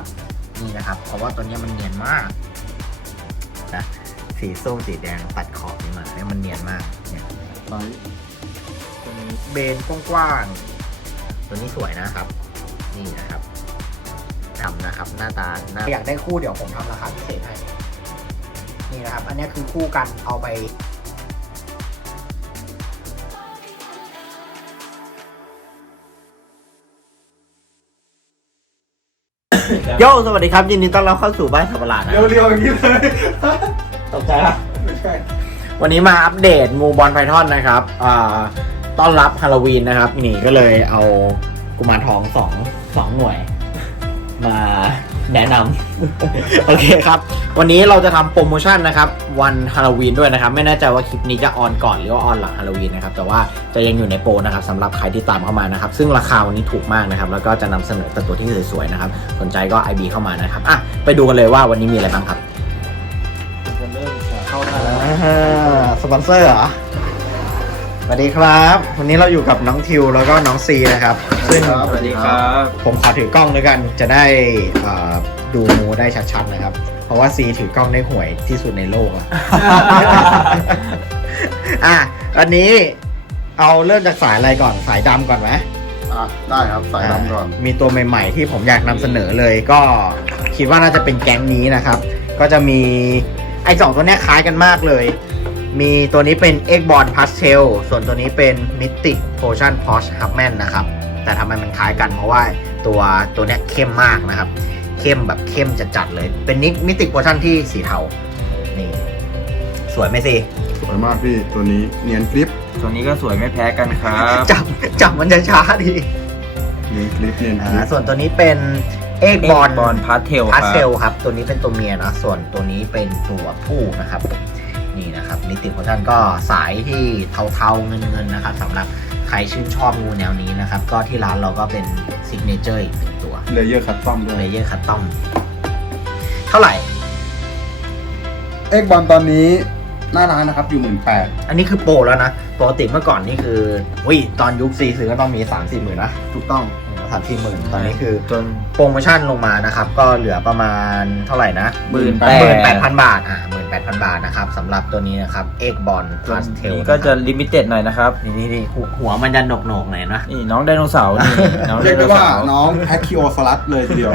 ับนี่นะครับ เพราะว่าตัวนี้มันเนียนมากนะ สีส้มสีแดงตัดขอบนี่มาเนี่ยมันเนียนมากเนี่ย ตอนตรงนี้ เบนกว้างๆตัวนี้สวยนะครับ นี่นะครับทำนะครับ หน้าตาอยากได้คู่เดี๋ยวผมทำราคาพิเศษให้นี่นะครับ อันนี้คือคู่กันเอาไปโยสวัสดีครับ ยินดีต้อนรับเข้าสู่บ้านสัปหลาดเรียวเรียวงนี้เลยตกใจไม่ใช่ วันนี้มาอัปเดตมูบอลไพทอนนะครับต้อนรับฮาโลวีนนะครับ นี่ก็เลยเอากุมารทองสอง สองหน่วย มาแนะนำโอเคครับ วันนี้เราจะทำโปรโมชั่นนะครับวันฮาโลวีนด้วยนะครับ ไม่แน่ใจว่าคลิปนี้จะออนก่อนหรือว่าออนหลังฮาโลวีนนะครับแต่ว่าจะยังอยู่ในโปรนะครับสำหรับใครที่ตามเข้ามานะครับ ซึ่งราคาวันนี้ถูกมากนะครับแล้วก็จะนำเสนอตัวที่สวยๆนะครับสนใจก็ IB เข้ามานะครับอ่ะไปดูกันเลยว่าวันนี้มีอะไรบ้างครับเริ่มเข้าแล้วสปอนเซอร์เหรอวัสดีครับ วันนี้เราอยู่กับน้องทิวแล้วก็น้องซีนะครับสวัสดีครับสวัสดีครับ ผมขอถือกล้องด้วยกัน จะได้ดูมูได้ชัดๆนะครับ เพราะว่าซีถือกล้องได้หวยที่สุดในโลกอ่ะอ่ะ อันนี้เอาเริ่มจากสายอะไรก่อนสายดําก่อนไหมได้ครับ สายดำก่อน มีตัวใหม่ ๆ ที่ผมอยากนําเสนอเลย ก็คิดว่าน่าจะเป็นแก๊งนี้นะครับ ก็จะมีไอ้สองตัวนี้คล้ายกันมากเลยมีตัวนี้เป็นเอ็กบอลพั s เ e ลส่วนตัวนี้เป็นมิ t h i c Potion p o s h h u b m a n นะครับ แต่ทำไมมันคล้ายกันเพราะว่า ตัวตัวนี้เข้มมากนะครับ เข้มแบบเข้มจัดๆเลย เป็นนิกมิติกโพชั่นที่สีเทา นี่สวยไหมซีสวยมากพี่ตัวนี้เนียนคลิปตัวนี้ก็สวยไม่แพ้กันครับ จับจับมันจะช้าดีนี่นคิปเนียนคลิปส่วนตัวนี้เป็นเอ็กบอลพัรเทลพารเทลครับ ตัวนี้เป็นตัวเมียนะ ส่วนตัวนี้เป็นตัวผู้นะครับนี่นะครับนิติของท่นก็สายที่เทาๆเงินๆนะครับสำหรับใครชื่นชอบงูแนวนี้นะครับ ก็ที่ร้านเราก็เป็นซิกเนเจอร์อีกหนึ่งตัวเลเยอร์คัตตอมด้วยเลเยอร์คัตตอมเท่าไหร่เอ็กบอลตอนนี้หน้าร้านนะครับ อยู่หมื่นแปดอันนี้คือโปรแล้วนะปกติเมื่อก่อนนี่คืออุ้ย ตอนยุคซีซื้อก็ต้องมีสามสี่หมื่นนะถูกต้องสามสี่หมื่นตอนนี้คือจนโปรโมชั่นลงมานะครับ ก็เหลือประมาณเท่าไหร่นะหมื่นแปดพันบาทอ่ะ8,000 บาทนะครับสำหรับตัวนี้นะครับ เอกบอลพลัสเทลก็จะลิมิเต็ดหน่อยนะครับ นี่นี่หัวมันจะหนกหนกหน่อยนะนี่น้องไดโนเสาร์นี่เรียกว่าน้องแพคคิโอฟลัสเลยทีเดียว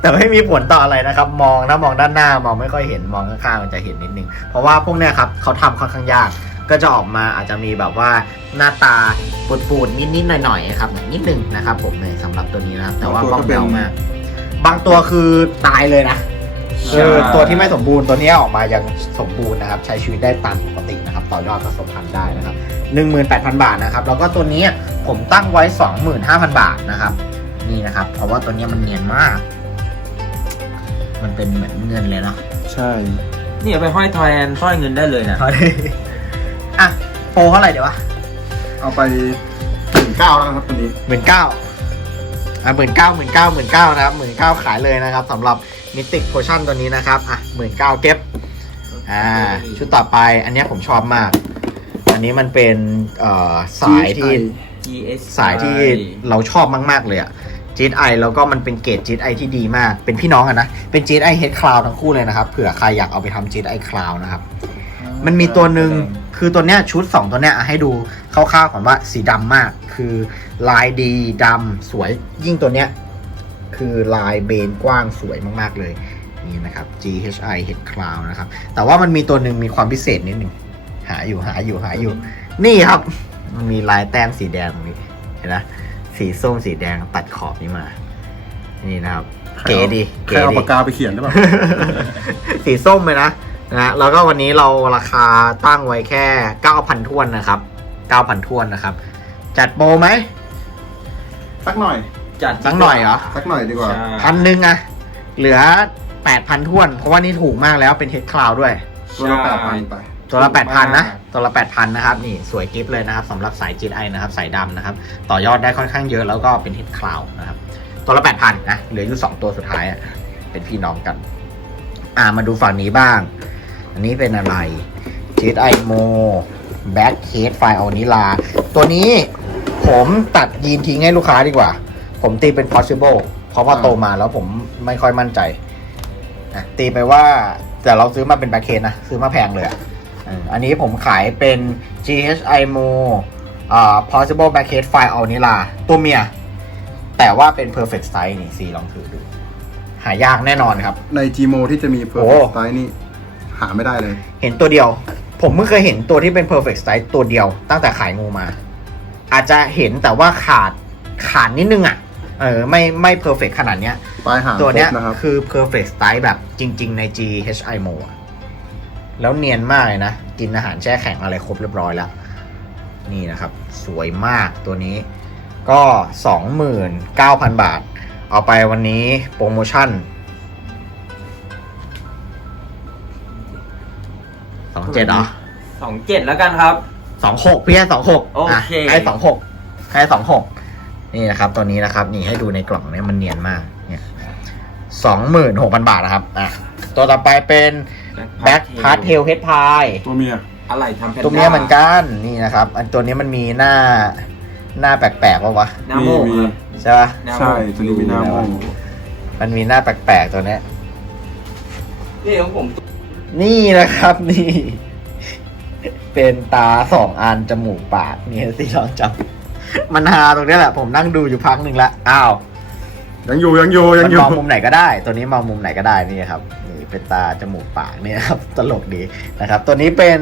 แต่ไม่มีผลต่ออะไรนะครับ มองนะ มองด้านหน้า มองไม่ค่อยเห็นมองข้าง ๆ มันจะเห็นนิดนึงเพราะว่าพวกเนี้ยครับเขาทำค่อนข้างยาก ก็จะออกมาอาจจะมีแบบว่าหน้าตาปูดๆนิดๆหน่อยๆครับ นิดนึงนะครับผมเลยสำหรับตัวนี้นะแต่ว่าบางตัวมาบางตัวคือตายเลยนะคือตัวที่ไม่สมบูรณ์ตัวนี้ออกมายังสมบูรณ์นะครับใช้ชีวิตได้ตามปกตินะครับต่อยอดก็สมพันได้นะครับ 18,000 บาทนะครับแล้วก็ตัวนี้ผมตั้งไว้25,000 บาทนะครับ นี่นะครับเพราะว่าตัวนี้มันเนียนมาก มันเป็นเหมือนเงินเลยเนาะใช่นี่เอาไปห้อยทอยแอนห้อยเงินได้เลยนะห้อ่ะโปเท่าไหร่เดี๋ยวะเอาไปหมื่นเก้าแลครับตัวนี้หมื่นเก้าอ่ะหมื่นเก้าหมื่นเก้าหมื่นเก้านะครับหมื่นเก้าขายเลยนะครับสำหรับมิติกโพชั่นตัวนี้นะครับ อ่ะหมื่นเก้าเก็บอ่า ชุดต่อไป อันนี้ผมชอบมาก อันนี้มันเป็นเอ่อสายที่สายที่ เราชอบมากๆเลยอะ่ะจีไอแล้วก็มันเป็นเกรดจีไอที่ดีมาก เป็นพี่น้องกันนะ เป็นจีไอเฮดคลาวทั้งคู่เลยนะครับ เผื่อใครอยากเอาไปทำจีไอคลาวนะครับ มันมีตัวหนึ่ง คือตัวเนี้ยชุดสองตัวเนี้ยให้ดู คร่าวๆก่อนว่าสีดํามาก คือ ลายดีดําสวยยิ่งตัวเนี้ยคือลายเบนกว้างสวยมาก ๆ เลย นี่นะครับ G H I Head Cloud นะครับ แต่ว่ามันมีตัวหนึ่งมีความพิเศษนิดหนึ่งหาอยู่หาอยู่หาอยู่ นี่ครับ มันมีลายแต้มสีแดงนี่เห็นไหมสีส้มสีแดง ตัดขอบนี้มา นี่นะครับเก๋ดีเก๋ดีเอาปากกาไปเขียนได้ป่ะสีส้มเลยนะนะ แล้วก็วันนี้เราราคาตั้งไว้แค่เก้าพันทวนนะครับเก้าพันทวนนะครับจัดโปรไหมสักหน่อยจัดสักหน่อยเหรอสักหน่อยดีกว่าพันหนึ่งอะเหลือแปดพันท้วน เพราะว่านี่ถูกมากแล้วเป็นเฮดคลาวด้วย ตัวละแปดพันไปตัวละแปดพันนะ ตัวละแปดพันนะครับนี่สวยกิฟต์เลยนะครับสำหรับสายจีไอนะครับสายดำนะครับ ต่อยอดได้ค่อนข้างเยอะแล้วก็เป็นเฮดคลาวนะครับตัวละแปดพันนะเหลืออยู่สองตัวสุดท้ายอะเป็นพี่น้องกันอ่ามาดูฝั่งนี้บ้าง อันนี้เป็นอะไรจีไอโมแบ็คเฮดไฟเอานิลาตัวนี้ผมตัดยีนทิ้งให้ลูกค้าดีกว่าผมตีเป็น possible เพราะว่าโตมาแล้วผมไม่ค่อยมั่นใจอ่ะตีไปว่าแต่เราซื้อมาเป็นแบคเคนนะซื้อมาแพงเลยอันนี้ผมขายเป็น GHIMO possible backcase file อนิลาตัวเมีย แต่ว่าเป็น perfect size นี่ซีลองถือดู หายากแน่นอนครับ ใน g m o ที่จะมี perfect size นี่ หาไม่ได้เลย เห็นตัวเดียว ผมเมื่อเคยเห็นตัวที่เป็น perfect size ตัวเดียว ตั้งแต่ขายงูมา อาจจะเห็นแต่ว่าขาดขาดนิดนึงอะ่ะเออ ไม่ไม่เพอร์เฟกขนาดเนี้ยตัวเนี้ยคคือเพอร์เฟกต์ไตล์แบบจริง ๆใน GHI m o แล้วเนียนมากเลยนะ กินอาหารแช่แข็งอะไรครบเรียบร้อยแล้ว นี่นะครับ สวยมากตัวนี้ ก็สองหมื่นเก้าพันบาท เอาไปวันนี้โปรโมชั่นสองเจหรอสองเจ็ดแล้วกันครับสองหกพี่แองหกโอเคใสองหกใคงหกนี่นะครับตอนนี้นะครับนี่ให้ดูในกล่องเนี่ยมันเนียนมากเนี่ยสองหมื่นหกพันบาทนะครับอ่ะตัวต่อไปเป็นแบ็คพาร์ทเทลเฮดพายตัวเมียอะไรทำเป็นตัวเมียเหมือนกันนี่นะครับ อันตัวนี้มันมีหน้าหน้าแปลกๆป่าวะหน้าโมใช่ป่ะใช่ตัวนี้มีหน้าโมมันมีหน้าแปลกๆตัวนี้นี่ของผมนี่นะครับนี่ เป็นตาสองอันจมูกปากนี่สิ ลองจับมันฮาตรงนี้แหละ ผมนั่งดูอยู่พักหนึ่งละอ้าว ยังอยู่ยังอยู่ยังอยู่มองมุมไหนก็ได้ ตัวนี้มองมุมไหนก็ได้ นี่ครับ นี่เป็นตาจมูกปากนี่ครับ ตลกดีนะครับ ตัวนี้เป็น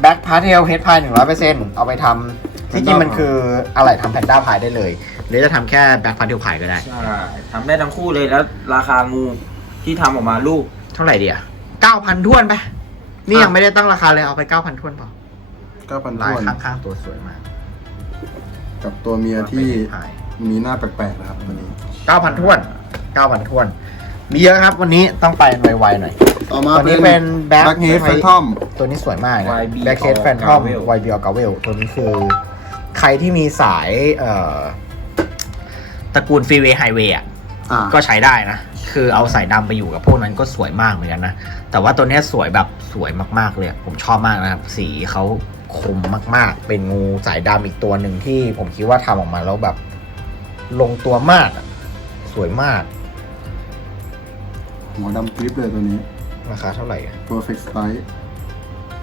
แบ็คพาร์ทเทลเฮดพายหนึ่งร้อยเปอร์เซ็นต์เอาไปทำที่จริงมันคืออะไรทำแพนด้าพายได้เลย หรือจะทำแค่แบ็คพาร์ทเทลพายก็ได้ ใช่ ทำได้ทั้งคู่เลย แล้วราคางูที่ทำออกมาลูกเท่าไหร่เดียวเก้าพันท้วนไป นี่ยังไม่ได้ตั้งราคาเลย เอาไปเก้าพันท้วนป่ะเก้าพันท้วนลายข้างๆตัวสวยมากกับตัวเมียที่มีหน้าแปลกๆนะครับวันนี้เก้าพันทวนเก้าพันทวนมียครับ วันนี้ต้องไปไวๆหน่อยต่อมาเป็นแบ็คเฮดแฟนทอมตัวนี้สวยมากนะแบ็คเฮดแฟนทอมไวบีอกาเวลตัวนี้คือ ใครที่มีสายเอตระกูลฟรีเวย์ไฮเวย์อ่ะ ก็ใช้ได้นะ คือเอาสายดำไปอยู่กับพวกนั้นก็สวยมากเหมือนกันนะ แต่ว่าตัวนี้สวยแบบสวยมาก ๆ เลย ผมชอบมากนะครับ สีเขาคมมากๆ เป็นงูสายดำอีกตัวหนึ่งที่ผมคิดว่าทำออกมาแล้วแบบ ลงตัวมาก สวยมากหมอดำกริปเลยตัวนี้ ราคาเท่าไหร่ perfect size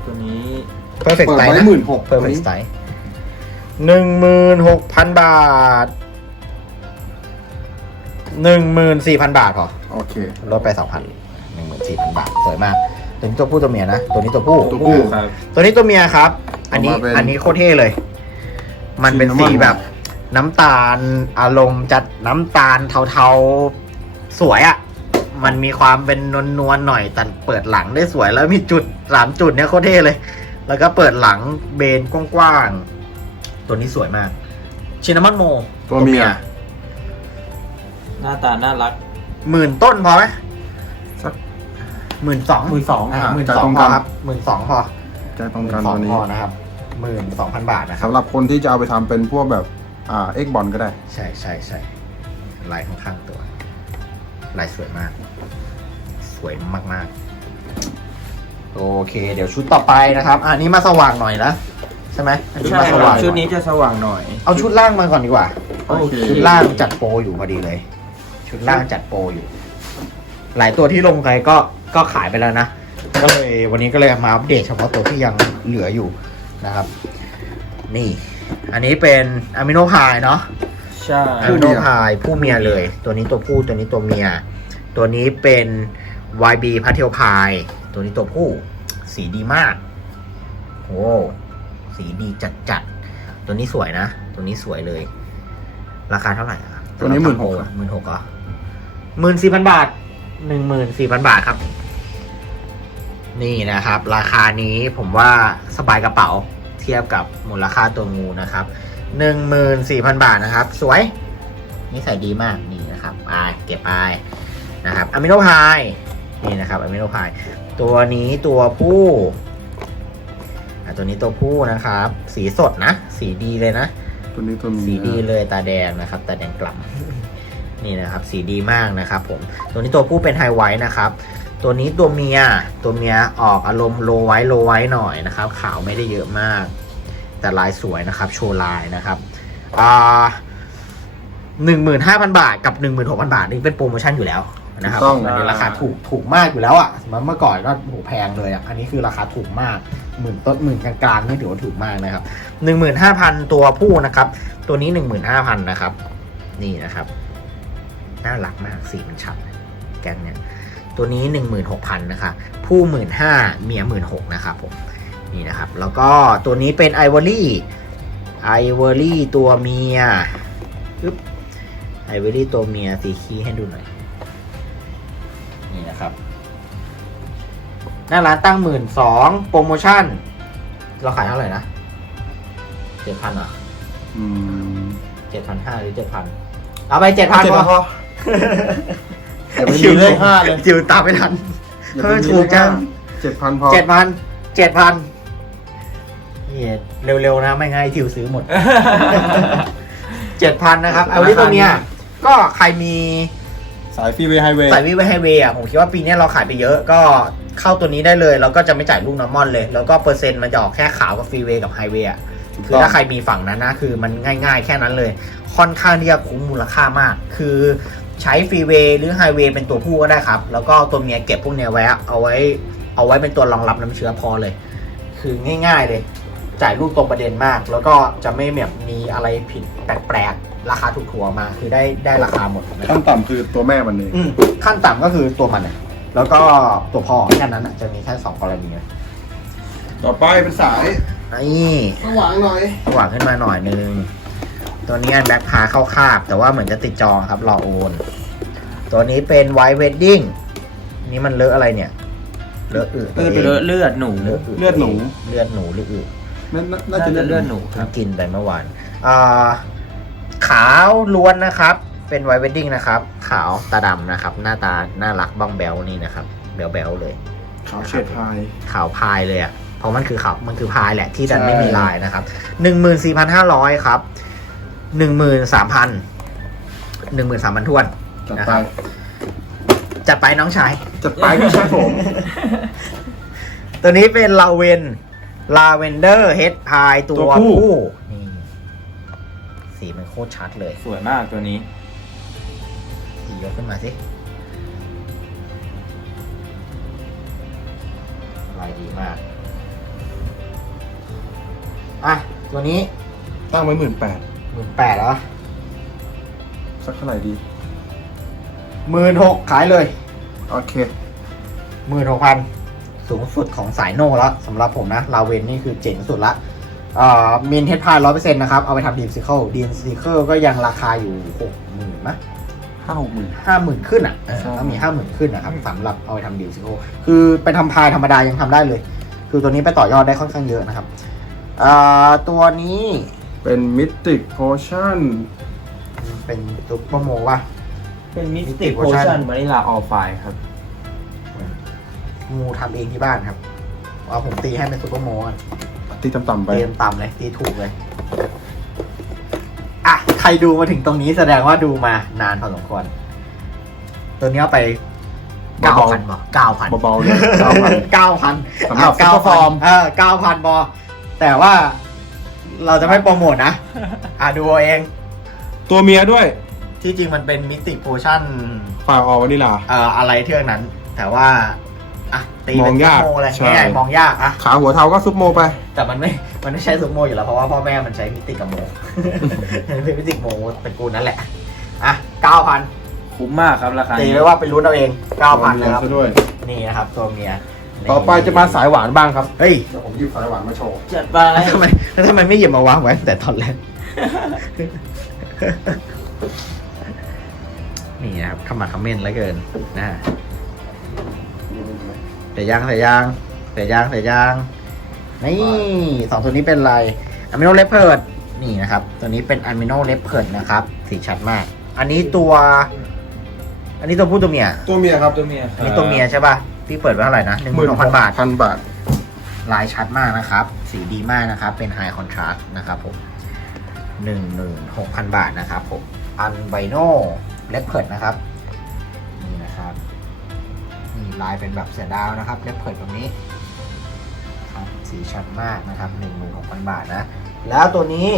ตัวนี้ perfect size หนึ่งหก perfect size หนึ่งหมื่นหกพันบาทหนึ่งหมื่นสี่พันบาทพอโอเค ลดไปสองพันหนึ่งหมื่นสี่พันบาท สวยมากตัวนี้ตัวผู้ตัวเมียนะ ตัวนี้ตัวผู้ตัวผู้ครับ ตัวนี้ตัวเมียครับอันนี้อันนี้โคตรเท่เลย มันเป็นสีแบบ น้ำตาลอารมณ์จัดน้ำตาลเทาๆ สวยอ่ะ มันมีความเป็นนวลๆหน่อยแต่เปิดหลังได้สวยแล้วมีจุดสามจุดเนี่ยโคตรเท่เลย แล้วก็เปิดหลังเบนกว้างๆตัวนี้สวยมาก ชินามอนโมตัวเมียหน้าตา น่ารักหมื่นต้นพอไหมสักหมื่นสองหมื่นสองอ่ะหมื่นสองพอครับหมื่นสองพอใจตรงกันตอนนี้นะครับมื่นสองพันบาทนะครับสำหรับคนที่จะเอาไปทําเป็นพวกแบบอ่าเอ็กบอลก็ได้ ใช่ใช่ใช่ลายข้างตัวลายสวยมาก สวยมากมากโอเค เดี๋ยวชุดต่อไปนะครับอันนี้มาสว่างหน่อยนะใช่ไหมชุดมาสว่างชุดนี้จะสว่างหน่อย เอาชุดล่างมาก่อนดีกว่าโอเคชุดล่างจัดโปอยู่พอดีเลย ชุดล่างจัดโปอยู่ หลายตัวที่ลงไปก็ก็ขายไปแล้วนะก็เลยวันนี้ก็เลยมาอัปเดตเฉพาะตัวที่ยังเหลืออยู่นะครับ นี่ อันนี้เป็นอะมิโนไฮเนาะ ใช่ อะมิโนไฮผู้เมียเลย ตัวนี้ตัวผู้ ตัวนี้ตัวเมีย ตัวนี้เป็น YB พาเทลพาย ตัวนี้ตัวผู้ สีดีมากโอ้สีดีจัดจัด ตัวนี้สวยนะ ตัวนี้สวยเลย ราคาเท่าไหร่ครับตัวนี้หมื่นหกหมื่นหกอ่ะหมื่นสี่พันบาท หนึ่งหมื่นสี่พันบาทครับนี่นะครับราคานี้ผมว่าสบายกระเป๋าเทียบกับมูลค่าตัวงูนะครับ1 4 0 0 0 บาทนะครับสวย นี่ใส่ดีมากนี่นะครับไปเก็บไปนะครับอะมิโนพายนี่นะครับอะมิโนพายตัวนี้ตัวผู้ตัวนี้ตัวผู้นะครับสีสดนะ สีดีเลยนะตัวนี้ตัวนีสีดีเลยตาแดงนะครับตาแดงกล่ำนี่นะครับสีดีมากนะครับผม ตัวนี้ตัวผู้เป็นไฮไวท์นะครับตัวนี้ตัวเมียตัวเมียออกอารมณ์โลไว้โลไว้หน่อยนะครับ ขาวไม่ได้เยอะมาก แต่ลายสวยนะครับโชว์ลายนะครับอ่าหนึ่งหมื่นห้าพันบาทกับหนึ่งหมื่นหกพันบาทนี่เป็นโปรโมชั่นอยู่แล้วนะครับอันนี้ราคาถูกถูกมากอยู่แล้วอ่ะมันเมื่อก่อนก็โหแพงเลยอ่ะอันนี้คือราคาถูกมากหมื่นต้นหมื่นกลางกลางนี่ถือว่าถูกมากนะครับหนึ่งหมื่นห้าพันตัวผู้นะครับ ตัวนี้หนึ่งหมื่นห้าพันนะครับ นี่นะครับน่ารักมากสีมันชัดแกงเนี่ยตัวนี้ 16,000นะครับผู้หมื่นห้าเมียหมื่นหกนะครับ ผม นี่นะครับ แล้วก็ตัวนี้เป็นไอวอรี่ไอวอรี่ตัวเมียไอวอรี่ตัวเมียสีขี้ให้ดูหน่อย นี่นะครับหน้าร้านตั้งหมื่นสองโปรโมชั่น เราขายเท่าไหร่นะเจ็ดพันอ่ะเจ็ดพันห้าหรือเจ็ดพันเอาไปเจ็ดพันพอแีเลยพลายวตามไม่ทันเธอถูกจังเจ็ดพันพอเจ็ดพันเจ็ดพันเร็วๆนะ ไม่ง่ายทิวซื้อหมดเจ็ดพันนะครับเอาที่ตัวเนี้ยก็ใครมีสายฟีเวไฮเวย์สายฟีเวไฮเวย์อ่ะผมคิดว่าปีนี้เราขายไปเยอะก็เข้าตัวนี้ได้เลย แล้วก็จะไม่จ่ายลูกน้ำมอนเลย แล้วก็เปอร์เซ็นต์มันจะออกแค่ขาวกับฟีเวยกับไฮเวย์อ่ะคือถ้าใครมีฝั่งนั้นนะคือมันง่าย ๆ แค่นั้นเลย ค่อนข้างที่จะคุ้มมูลค่ามากคืช้ฟรีเวย์หรือไฮเวย์เป็นตัวผู้ก็ได้ครับ แล้วก็ตัวเมียเก็บพวกเนี้ยไว้เอาไว้เอาไว้เป็นตัวรองรับน้ําเชื้อพอเลย คือง่ายๆเลย จ่ายรูปตรงประเด็นมาก แล้วก็จะไม่แบบมีอะไรผิดแปลกๆ ราคาถูกถัวมาคือได้ได้ราคาหมด ขั้นต่ําคือตัวแม่มันเองขั้นต่ําก็คือตัวมันแล้วก็ตัวพ่อแค่นั้นจะมีแค่สองกรณีต่อไปเป็นสายไอ้สว่างหน่อยสว่างขึ้นมาหน่อยนึงตัวนี้แบ็คพาเข้าคาบ แต่ว่าเหมือนจะติดจองครับรอโอนตัวนี้เป็นไวท์เวดดิ้งนี่มันเลอะอะไรเนี่ย เลอะอืดเลอะเลือดหนู เลือดหนูเลือดหนูเลือดมันน่าจะเลือดเลือดหนูครักินไปเมื่อวานอ่าขาวล้วนนะครับ เป็นไวท์เวดดิ้งนะครับ ขาวตาดำนะครับ หน้าตาน่ารักบ้องแบลนี่นะครับแบลแบลเลย ขาวเฉดพาย ขาวพายเลยอ่ะเพราะมันคือ ขาวมันคือพายแหละที่ดันไม่มีลายนะครับหนึ่งหมื่นสี่พันห้าร้อยครับหนึ่งหมื่นสามพัน หนึ่งหมื่นสามพันทวนนะครับจัดไปน้องชาย จัดไปน้องชายผม ตัวนี้เป็นลาเวนลาเวนเดอร์เฮดพายตัวผู้สีมันโคตรชัดเลย สวยมากตัวนี้ สียกขึ้นมาสิลายดีมาก อ่ะ ตัวนี้ ตั้งไว้หมื่นแปดหมื่นแปดเหรอสักเท่าไหร่ดีหมื่นหกขายเลย โอเคหมื่นหกพันสูงสุดของสายโน่แล้วสำหรับผมนะลาเวน นี่คือเจ๋งสุดละมินเทสพายร้อยเปอร์เซ็นต์นะครับเอาไปทำดีนซิเคิลดีนซิเคิลก็ยังราคาอยู่หกหมื่นนะห้าหมื่นห้าหมื่นขึ้นอ่ะแล้วมีห้าหมื่นขึ้นนะครับสำหรับเอาไปทำดีนซิเคิลคือไปทำพายธรรมดายังทำได้เลย คือตัวนี้ไปต่อยอดได้ค่อนข้างเยอะนะครับตัวนี้เป็นมิติกโพชั่น เป็นซุปปเอร์โมวะเป็นมิติกโพชั่นมาริลาออฟไฟครับ มูทำเองที่บ้านครับ เอาผมตีให้เป็นซุปเปอร์โมนตีต่ำๆไปเตีต่ำเลย ตีถูกเลย อ่ะใครดูมาถึงตรงนี้แสดงว่าดูมานานพอสมควร ตัวนี้เอาไปเก้าพันบอเก้าพันเบาๆเลยเก้าพันเก้าพันเก้าฟอร์มอเก้าพันบอ แต่ว่าเราจะไม่โปรโมทนะ อ่าดูเอาเอง ตัวเมียด้วย ที่จริงมันเป็นมิติโพชั่นฝ่ายออวานิลาเอ่ออะไรเทือกนั้น แต่ว่า อ่ะตีเมองยากเลยใช่มองยากอ่ะ ขาหัวเท้าก็ซุปโมไป แต่มันไม่ มันไม่ใช้ซุปโมอยู่แล้ว เพราะว่าพ่อแม่มันใช้มิติกับโมเป็นมิติโมเป็นกูนั่นแหละ อ่ะเก้าพันคุ้มมากครับราคาตีไว้ว่าไปรุ้นเอาเองเก้าพันเลยครับ นี่นะครับตัวเมียต่อไปจะมาสายหวานบ้างครับ เฮ้ย ผมหยิบสายหวานมาโชว์จัดไปทำไมทำไมไม่หยิบมาวางไว้แต่ตอนแรก นี่นะครับขมักเม้นแล้วเกิน นะฮะแต่ยางแต่ยางแต่ยางแต่ยาง นี่สองตัวนี้เป็นไรอะมิโนเลปเพิร์ดนี่นะครับ ตัวนี้เป็นอะมิโนเลปเพิร์ดนะครับ สีชัดมาก อันนี้ตัว อันนี้ตัวผู้ตัวเมีย ตัวเมียครับ ตัวเมียอันนี้ตัวเมียใช่ป่ะที่เปิดไว้เท่าไหร่นะหนึ่งหมื่นพันบาทพันบาท ลายชัดมากนะครับสีดีมากนะครับเป็นไฮคอนทราสต์นะครับผมหนึ่งหนึ่งหกพันบาทนะครับผมอันไบโน่เล็กเผิดนะครับนี่นะครับนี่ลายเป็นแบบเสือดาวนะครับเล็กเผิดตบบนี้ครับสีชัดมากนะครับหนึ่งหมื่นหกพันบาทนะแล้วตัวนี้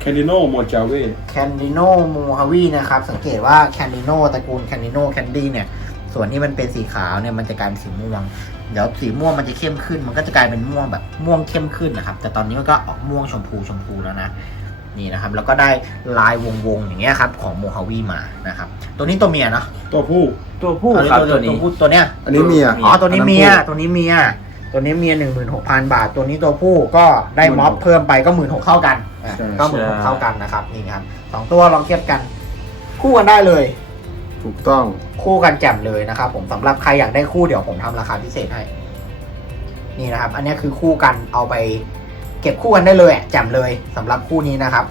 แคนดิโน่โมจาเวีแคนดิโน่โมฮาวีนะครับสังเกตว่าแคนดิโน่ตระกูลแคนดิโน่แคนดี้เนี่ยส่วนที่มันเป็นสีขาวเนี่ยมันจะกลายเป็นสีม่วงเดี๋ยวสีม่วงมันจะเข้มขึ้น มันก็จะกลายเป็นม่วงแบบม่วงเข้มขึ้นนะครับ แต่ตอนนี้มันก็ออกม่วงชมพูชมพูแล้วนะ นี่นะครับ แล้วก็ได้ลายวงๆอย่างเงี้ยครับ ของโมฮาวีมานะครับ ตัวนี้ตัวเมียเนาะตัวผู้ตัวผู้คับตัวนี้ตัวผู้ตัวเนี้ยอันนี้เมียอ๋อตัวนี้เมียตัวนี้เมียตัวนี้เมียหนึ่งหมื่นหกพันบาท ตัวนี้ตัวผู้ก็ได้ม็อบเพิ่มไปก็หมื่นหกเข้ากันก็หมื่นหกเข้ากันนะครับ นี่ครับสองตัวลองเทียบกัน คู่กันได้เลยถูกต้องคู่กันแจ่มเลยนะครับ ผมสําหรับใครอยากได้คู่เดี๋ยวผมทําราคาพิเศษให้นี่นะครับ อันนี้คือคู่กันเอาไป เก็บคู่กันได้เลยแจ่มเลยสําหรับคู่นี้นะครับ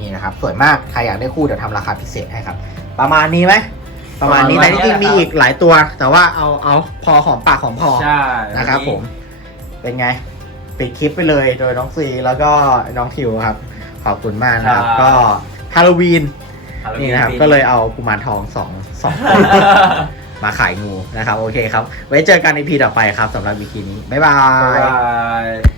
นี่นะครับสวยมากใครอยากได้คู่เดี๋ยวทําราคาพิเศษให้ครับ ประมาณนี้ไหมประมาณนี้ในที่มีอีกหลายตัว แต่ว่าเอาเอาพอหอมปากหอมพอนะครับ ผมเป็นไงปิดคลิปไปเลยโดยน้องซีแล้วก็น้องทิวครับ ขอบคุณมากนะครับ ก็ฮาโลวีนนี่นะครับ ก็เลยเอากุมารทองสองสองมาขายงูนะครับ โอเคครับไว้เจอกันในพีต่อไปครับสำหรับวีคีนี้ บ๊ายบาย